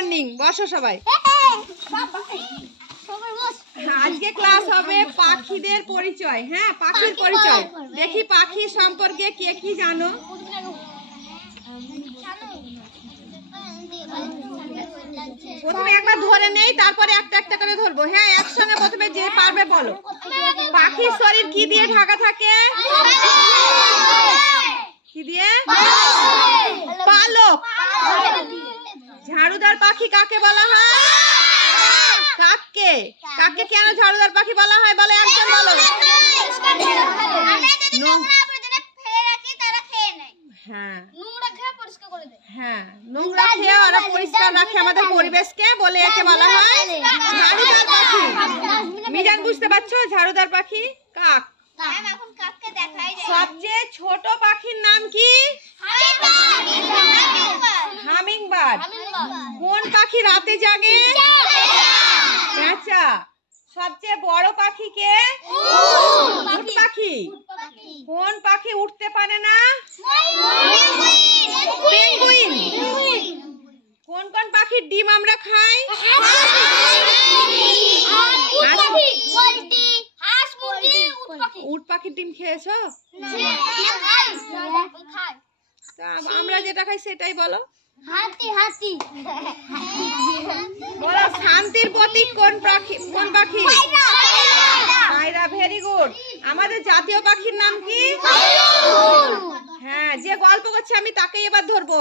Morning, বসো সবাই। আজকে ক্লাস হবে পাখিদের পরিচয়। হ্যাঁ, পাখির পরিচয়। দেখি পাখি সম্পর্কে কে কি জানো। প্রথমে একবার ধরে নেই, তারপরে একটা একটা করে ধরবো। হ্যাঁ, একসঙ্গে প্রথমে যে পারবে বলো। পাখির শরীর কি দিয়ে ঢাকা থাকে? কি দিয়ে? পালক। ঝাড়ুদার পাখি কাকে বলা হয়? কাককে। কাককে কেন ঝাড়ুদার পাখি বলা হয় বলে একজন বলো। হ্যাঁ, নোংরা খেয়ে ওরা পরিষ্কার রাখে আমাদের পরিবেশকে, বলে একে বলা হয় ঝাড়ুদার পাখি। মিজান বুঝতে পারছো? ঝাড়ুদার পাখি কাক। সবচেয়ে ছোট পাখির নাম কি? Humming bird. কোন পাখি রাতে জাগে? পেঁচা। সবচেয়ে বড় পাখি কে? উট পাখি। কোন পাখি উঠতে পারে না? পেঙ্গুইন। কোন কোন পাখির ডিম আমরা খাই? উট পাখির ডিম খেয়েছো? আমরা যেটা খাই সেটাই বলো। হাতি। হাতি। বলো শান্তির প্রতীক কোন পাখি? কোন পাখি? পায়রা। Very good. আমাদের জাতীয় পাখির নাম কি? হ্যাঁ, যে গল্প করছে আমি তাকেই এবার ধরবো।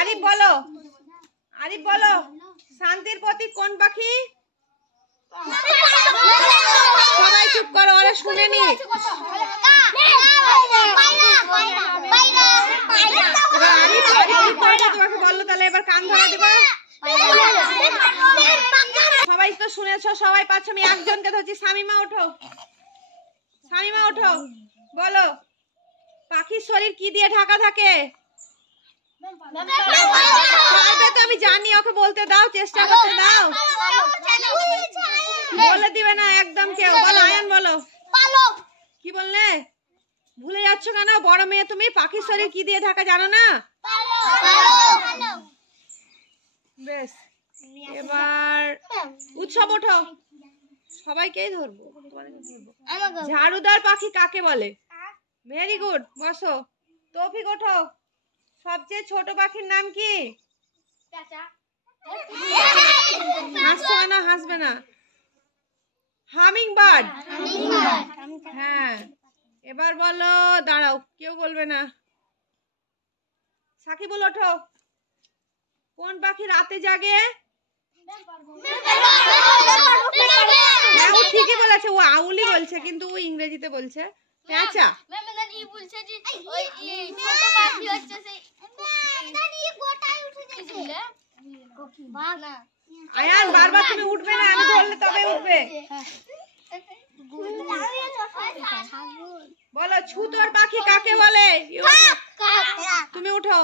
আরিফ বলো। আরিফ বলো, শান্তির প্রতীক কোন পাখি? সবাই চুপ করো, ওরা শুনেনি। তোমাকে বললো, তাহলে এবার কান ধরে দিবা। সবাই তো শুনেছো, সবাই পাচ্ছ। আমি একজনকে ধরছি। শামিমা ওঠো। শামিমা ওঠো, বলো পাখির শরীর কি দিয়ে ঢাকা থাকে? পারবে তো, আমি জানি। ওকে বলতে দাও, চেষ্টা করতে দাও। বলে দিবে না একদম কেউ। বলো আয়ান, বলো। কি বললে? ভুলে যাচ্ছ কেন? বড় মেয়ে তুমি। পাখির শরীর কি দিয়ে ঢাকা জানো না? বেশ, এবার উৎসব ওঠো। সবাইকেই ধরবো। ঝাড়ুদার পাখি কাকে বলে? ভেরি গুড, বসো। তৌফিক ওঠো। সবচেয়ে ছোট পাখির নাম কি? হাসবে না, হাসবে না। Humming bird. হ্যাঁ, এবার বলো। দাঁড়াও, কেউ বলবে না। সাকিবুল ওঠো। কোন পাখি রাতে জাগে? হ্যাঁ, ও ঠিকই বলেছে। ও আউলি বলছে, কিন্তু ও ইংরেজিতে বলছে পেঁচা। আয়ান, বারবার তুমি উঠবে না, আমি ধরলে তবে উঠবে। বলো ছুতোর পাখি কাকে বলে? তুমি উঠো।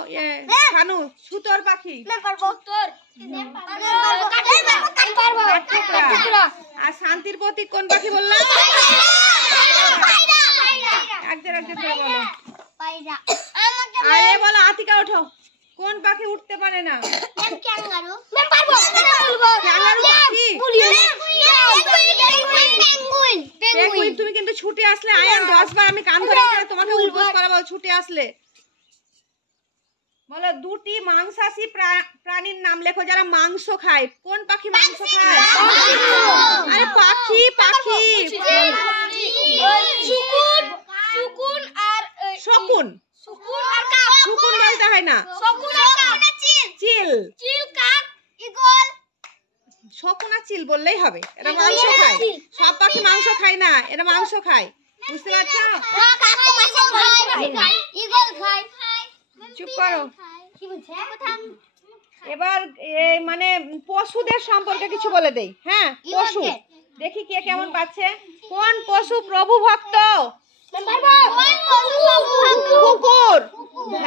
শানু, ছুতোর পাখি। আর শান্তির প্রতীক কোন পাখি বললাম? একজন একজন করে বলো। আরে বলো আতিকা ওঠো। কোন পাখি উঠতে পারে না? ক্যাঙ্গারু পাখি। পেঙ্গুইন। তুমি কিন্তু ছুটে আসলে আয়ান 10 বার আমি কান ধরে তোমাকে উল্বোস করাবো ছুটে আসলে। বলো দুটি মাংসাশী প্রাণীর নাম লেখো যারা মাংস খায়। কোন পাখি মাংস খায়? আরে পাখি। পাখি। শকুন। শকুন বলতে হয় না। চিল। শকুন আর চিল বললেই হবে। এরা মাংস খায়। সব পাখি মাংস খায় না, এরা মাংস খায়। বুঝতে পারছো? চুপ করো। এবার মানে পশুদের সম্পর্কে কিছু বলে দেই। হ্যাঁ, পশু। দেখি কে কেমন পাচ্ছে। কোন পশু প্রভু ভক্ত? কুকুর।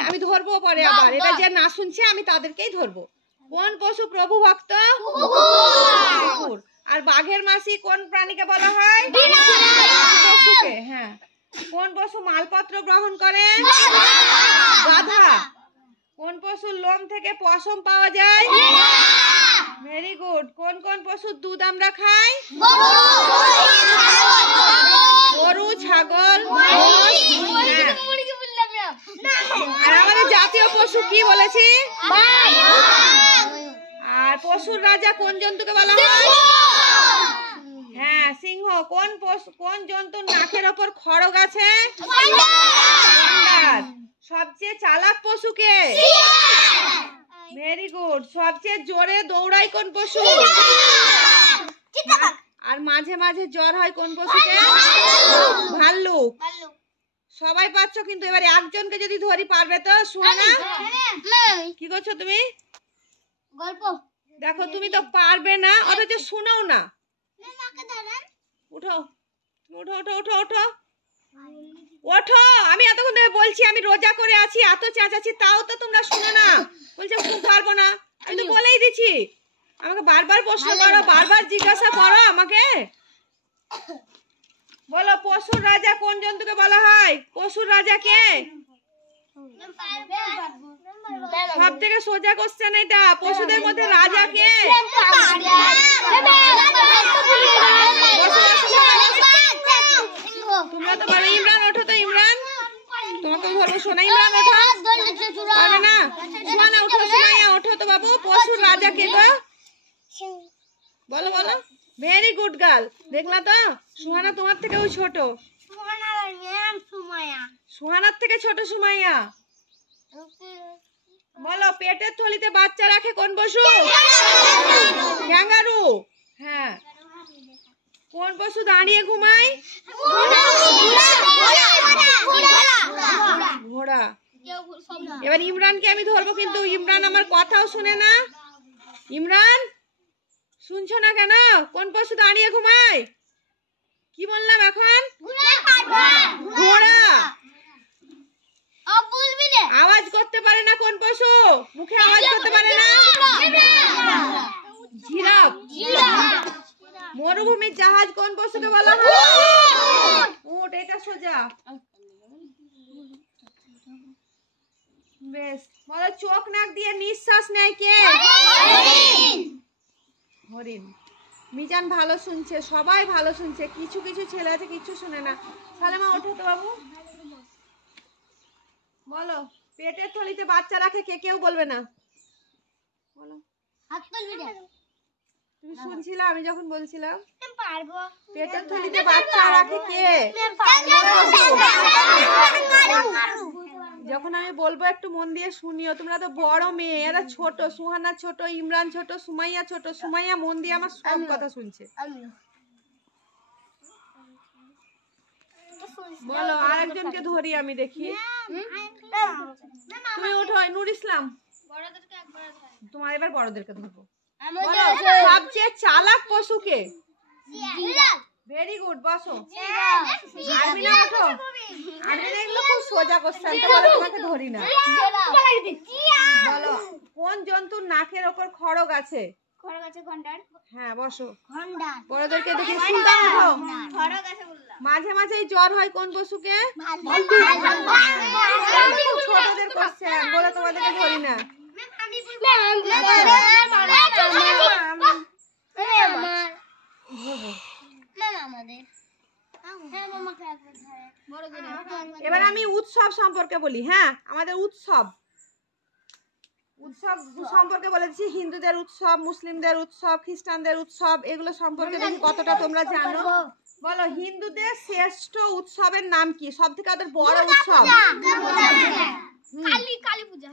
আমি ধরবো পরে আবার। এটা যে না শুনছে আমি তাদেরকেই ধরবো। কোন পশু প্রভু ভক্ত? কুকুর। আর বাঘের মাসি কোন প্রাণীকে বলা হয়? পশুকে। হ্যাঁ। কোন পশু মালপত্র গ্রহণ করে? গাধা। কোন পশু পশুর লোম থেকে পশম পাওয়া যায়? Very good. কোন কোন পশুর দুধ আমরা খাই? গরু, ছাগল, মোষ। আর আমাদের জাতীয় পশু কি বলেছি? আর পশুর রাজা কোন জন্তুকে বলা হয়? হ্যাঁ, সিংহ। কোন জন্তুর নাকের ওপর খড়গ আছে? গন্ডার। সবচেয়ে চালাক পশু কে? Very good. সবচেয়ে জোরে দৌড়ায় কোন পশু? আর মাঝে মাঝে জ্বর হয় কোন পশুকে? ভাল্লুক। সবাই পাচ্ছ কিন্তু, এবারে একজনকে যদি ধরি পারবে তো? সুহানা কি করছো তুমি? গল্প দেখো তুমি তো পারবে না, অথচ শোনাও না। উঠো উঠো উঠো উঠো উঠো ওঠো। আমি এতক্ষণ ধরে বলছি, আমি রোজা করে আছি, এত চেঁচাচ্ছি, তাও তো তোমরা শুনো না। বলছে পারবো না। আমি তো বলেই দিচ্ছি, আমাকে বারবার প্রশ্ন করো, বারবার জিজ্ঞাসা করো আমাকে। বলো, পশুর রাজা কোন জন্তুকে বলা হয়? পশুর রাজা কে? সব থেকে সোজা কোশ্চেন এটা। পশুদের মধ্যে রাজা কে? তোমরা তো পারো। ইমরান ওঠো তো। ইমরান, তোমাকে ধরবো। শোনা, ইমরান ওঠো। পারবে না? সুহানা ওঠো। সুমাইয়া ওঠো তো বাবু। পশুর রাজা কে গো? বলো বলো। Very good girl. দেখলা তো? সুহানা তোমার থেকেও ছোট। সুহানার থেকে ছোট সুমাইয়া। বলো, পেটের থলিতে বাচ্চা রাখে কোন পশু? ক্যাঙ্গারু। হ্যাঁ। কোন পশু দাঁড়িয়ে ঘুমায়? ঘোড়া। এবার ইমরানকে আমি ধরবো, কিন্তু ইমরান আমার কথাও শুনে না। ইমরান, শুনছো না কেন? কোন পশু দাঁড়িয়ে ঘুমায়? কি বললাম এখন? ঘোড়া। আওয়াজ করতে পারে না কোন পশু? মুখে আওয়াজ করতে পারে না? জিরাফ। মরুভূমির জাহাজ কোন পশুকে বলা হয়? উট। এটা সোজা। বেশ। বলো, চোখ নাক দিয়ে নিঃশ্বাস নেয় কে? হরিণ। মিজান ভালো শুনছে, সবাই ভালো শুনছে। কিছু কিছু ছেলে আছে কিছু শুনে না। সালেমা ওঠো তো বাবু। বলো, পেটের থলিতে বাচ্চা রাখে কে? কেউ বলবে না। বলো। তুমি শুনছিলে আমি যখন বলছিলাম? পেটের থলিতে বাচ্চা রাখে কে? যখন আমি বলবো একটু মন দিয়ে শুনিও। তোমরা তো বড় মেয়ে, এরা ছোট। সুহানা ছোট, ইমরান ছোট, সুমাইয়া ছোট। সুমাইয়া মন দিয়ে আমার সব কথা শুনছে। বলো, আরেকজনকে ধরি আমি, দেখি। তুমি ওঠো। নূর ইসলাম, তোমার এবার বড়দেরকে ধরবো। বলো, সবচেয়ে চালাক পশু কে? Very good. বসো। আরবিনা ওঠো। আরবিনা, এগুলো খুব সোজা কোশ্চেন, তো বলো তোমাকে ধরি না। বলো, কোন জন্তুর নাকের ওপর খড়গ আছে? হ্যাঁ, বসো। বড়দেরকে দেখে সুলতান ওঠো। মাঝে মাঝে জ্বর হয় কোন পশুকে? ছোটদের কোশ্চেন, বলে তোমাদেরকে ধরি না। এবার আমি উৎসব সম্পর্কে বলি। হ্যাঁ, আমাদের উৎসব সম্পর্কে বলেছি। হিন্দুদের উৎসব, মুসলিমদের উৎসব, খ্রিস্টানদের উৎসব, এগুলো সম্পর্কে দেখি কতটা তোমরা জানো। বলো, হিন্দুদের শ্রেষ্ঠ উৎসবের নাম কি? সব থেকে ওদের বড় উৎসব?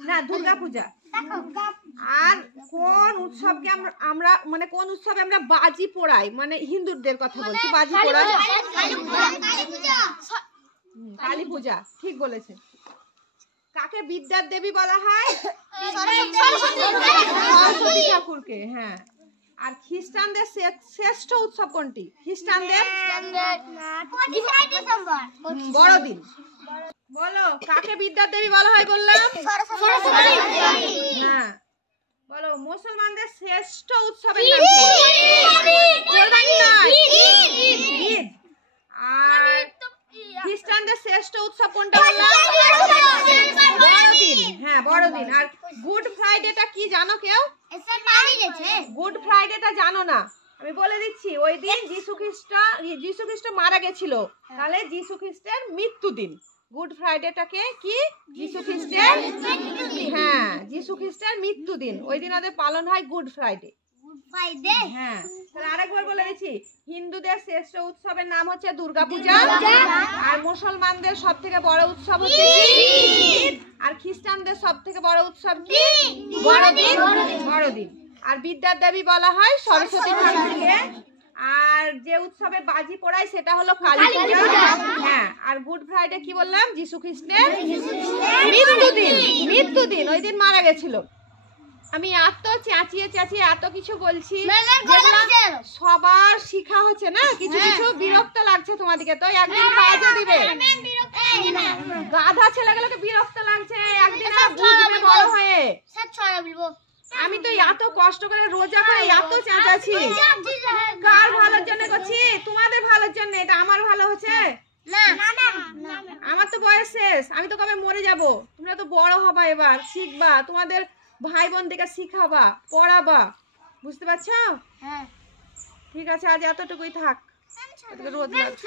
না, দুর্গা পূজা। আর কোন উৎসবকে আমরা মানে কোন উৎসবে আমরা বাজি পোড়াই? মানে হিন্দুদের কথা বলছি, বাজি পোড়াই। কালী পূজা। ঠিক বলেছে। কাকে বিদ্যার দেবী বলা হয়? সরস্বতী ঠাকুরকে। হ্যাঁ। আর খ্রিস্টানদের শ্রেষ্ঠ উৎসব কোনটি? খ্রিস্টানদের বড়দিন। বলো, কাকে বিদ্যার দেবী বলা হয় বললাম? হ্যাঁ। বলো, মুসলমানদের শ্রেষ্ঠ উৎসবের নাম কি? কোরবানি নয়, ঈদ। আর খ্রিস্টানদের শ্রেষ্ঠ উৎসব কোনটা বললাম? বড়দিন। হ্যাঁ, বড়দিন। আর গুড ফ্রাইডেটা কি জানো কেউ? গুড ফ্রাইডেটা জানো না? আমি বলে দিচ্ছি, ওই দিন যিশু খ্রিস্ট মারা গেছিল, তাহলে যিশু খ্রিস্টের মৃত্যু দিন। গুড ফ্রাইডেটাকে কি? যিশু খ্রিস্টের, হ্যাঁ, যিশু খ্রিস্টের মৃত্যু দিন, ওই দিন ওদের পালন হয় গুড ফ্রাইডে। হ্যাঁ, তাহলে আরেকবার বলে দিচ্ছি, হিন্দুদের শ্রেষ্ঠ উৎসবের নাম হচ্ছে দুর্গাপূজা, আর মুসলমানদের সব থেকে বড় উৎসব হচ্ছে ঈদ, আর খ্রিস্টানদের সব থেকে বড় উৎসব কি? বড়দিন। বড়দিন। আর বিদ্যার দেবী বলা হয় সরস্বতী ঠাকুরকে। আর যে উৎসবে বাজি পোড়ায় সেটা হলো কালী পূজা। হ্যাঁ, আর গুড ফ্রাইডে কি বললাম? যিশু খ্রিস্টের মৃত্যুদিন। মৃত্যুদিন, ওই দিন মারা গেছিল। আমি এত চেঁচিয়ে এত কিছু বলছি, সবার শিখা হচ্ছে না, কিছু কিছু বিরক্ত লাগছে তোমাদেরকে, তো একদিন কাজে দিবে। গাধা ছেলেগুলোকে বিরক্ত লাগছে, একদিন বুঝবে বড় হয়ে। আমি তো এত কষ্ট করে রোজা করে এত চেঁচাচ্ছি, কার ভালোর জন্য করছি? তোমাদের ভালোর জন্য। এটা আমার ভালো হচ্ছে? আমার তো বয়স শেষ, আমি তো কবে মরে যাব। তোমরা তো বড় হবা, এবার শিখবা, তোমাদের ভাই বোন দিকে শিখাবা, পড়াবা, বুঝতে পারছো? ঠিক আছে, আজ এতটুকুই থাক। রোদ লাগছে।